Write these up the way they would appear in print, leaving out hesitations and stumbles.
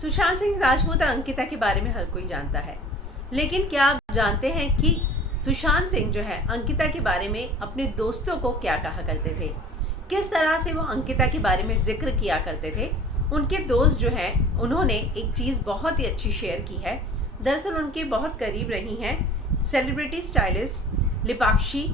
सुशांत सिंह राजपूत और अंकिता के बारे में हर कोई जानता है, लेकिन क्या आप जानते हैं कि सुशांत सिंह जो है अंकिता के बारे में अपने दोस्तों को क्या कहा करते थे, किस तरह से वो अंकिता के बारे में जिक्र किया करते थे। उनके दोस्त जो हैं उन्होंने एक चीज़ बहुत ही अच्छी शेयर की है। दरअसल उनके बहुत करीब रही हैं सेलिब्रिटी स्टाइलिस्ट लिपाक्षी।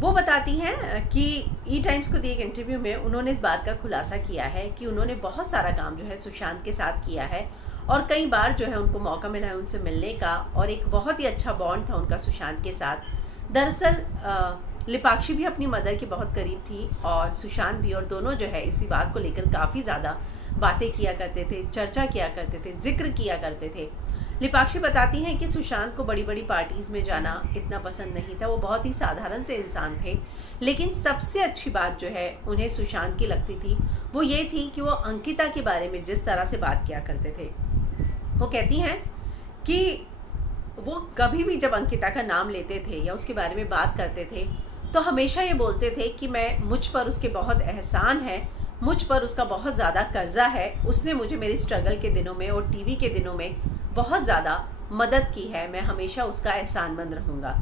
वो बताती हैं कि ई टाइम्स को दिए एक इंटरव्यू में उन्होंने इस बात का खुलासा किया है कि उन्होंने बहुत सारा काम जो है सुशांत के साथ किया है और कई बार जो है उनको मौका मिला है उनसे मिलने का, और एक बहुत ही अच्छा बॉन्ड था उनका सुशांत के साथ। दरअसल लिपाक्षी भी अपनी मदर के बहुत करीब थी और सुशांत भी, और दोनों जो है इसी बात को लेकर काफ़ी ज़्यादा बातें किया करते थे, चर्चा किया करते थे, जिक्र किया करते थे। लिपाक्षी बताती हैं कि सुशांत को बड़ी बड़ी पार्टीज़ में जाना इतना पसंद नहीं था, वो बहुत ही साधारण से इंसान थे। लेकिन सबसे अच्छी बात जो है उन्हें सुशांत की लगती थी वो ये थी कि वो अंकिता के बारे में जिस तरह से बात किया करते थे। वो कहती हैं कि वो कभी भी जब अंकिता का नाम लेते थे या उसके बारे में बात करते थे तो हमेशा ये बोलते थे कि मुझ पर उसके बहुत एहसान है, मुझ पर उसका बहुत ज़्यादा कर्जा है, उसने मुझे मेरी स्ट्रगल के दिनों में और टीवी के दिनों में बहुत ज़्यादा मदद की है, मैं हमेशा उसका एहसानमंद रहूँगा।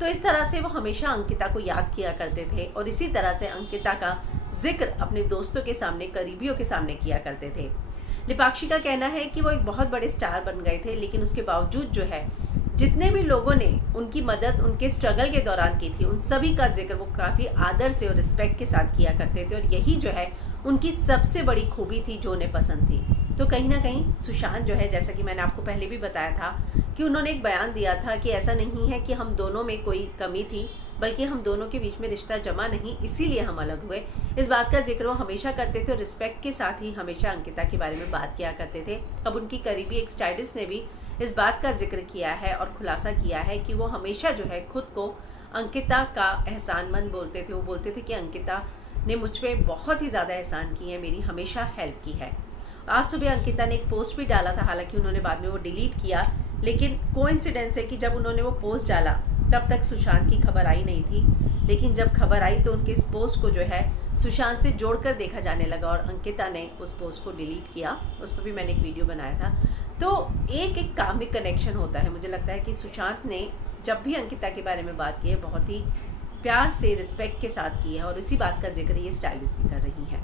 तो इस तरह से वो हमेशा अंकिता को याद किया करते थे और इसी तरह से अंकिता का जिक्र अपने दोस्तों के सामने, करीबियों के सामने किया करते थे। लिपाक्षी का कहना है कि वो एक बहुत बड़े स्टार बन गए थे, लेकिन उसके बावजूद जो है जितने भी लोगों ने उनकी मदद उनके स्ट्रगल के दौरान की थी उन सभी का जिक्र वो काफ़ी आदर से और रिस्पेक्ट के साथ किया करते थे, और यही जो है उनकी सबसे बड़ी खूबी थी जो उन्हें पसंद थी। तो कहीं ना कहीं सुशांत जो है, जैसा कि मैंने आपको पहले भी बताया था कि उन्होंने एक बयान दिया था कि ऐसा नहीं है कि हम दोनों में कोई कमी थी, बल्कि हम दोनों के बीच में रिश्ता जमा नहीं, इसीलिए हम अलग हुए। इस बात का जिक्र वो हमेशा करते थे और रिस्पेक्ट के साथ ही हमेशा अंकिता के बारे में बात किया करते थे। अब उनकी करीबी एक स्टाइलिस्ट ने भी इस बात का जिक्र किया है और खुलासा किया है कि वो हमेशा जो है खुद को अंकिता का एहसानमंद बोलते थे। वो बोलते थे कि अंकिता ने मुझ पर बहुत ही ज़्यादा एहसान किए हैं, मेरी हमेशा हेल्प की है। आज सुबह अंकिता ने एक पोस्ट भी डाला था, हालांकि उन्होंने बाद में वो डिलीट किया, लेकिन कोइंसिडेंस है कि जब उन्होंने वो पोस्ट डाला तब तक सुशांत की खबर आई नहीं थी, लेकिन जब खबर आई तो उनके इस पोस्ट को जो है सुशांत से जोड़कर देखा जाने लगा और अंकिता ने उस पोस्ट को डिलीट किया। उस पर भी मैंने एक वीडियो बनाया था। तो एक कामिक कनेक्शन होता है। मुझे लगता है कि सुशांत ने जब भी अंकिता के बारे में बात की है बहुत ही प्यार से, रिस्पेक्ट के साथ की है, और इसी बात का जिक्र ये स्टाइलिस्ट भी कर रही हैं।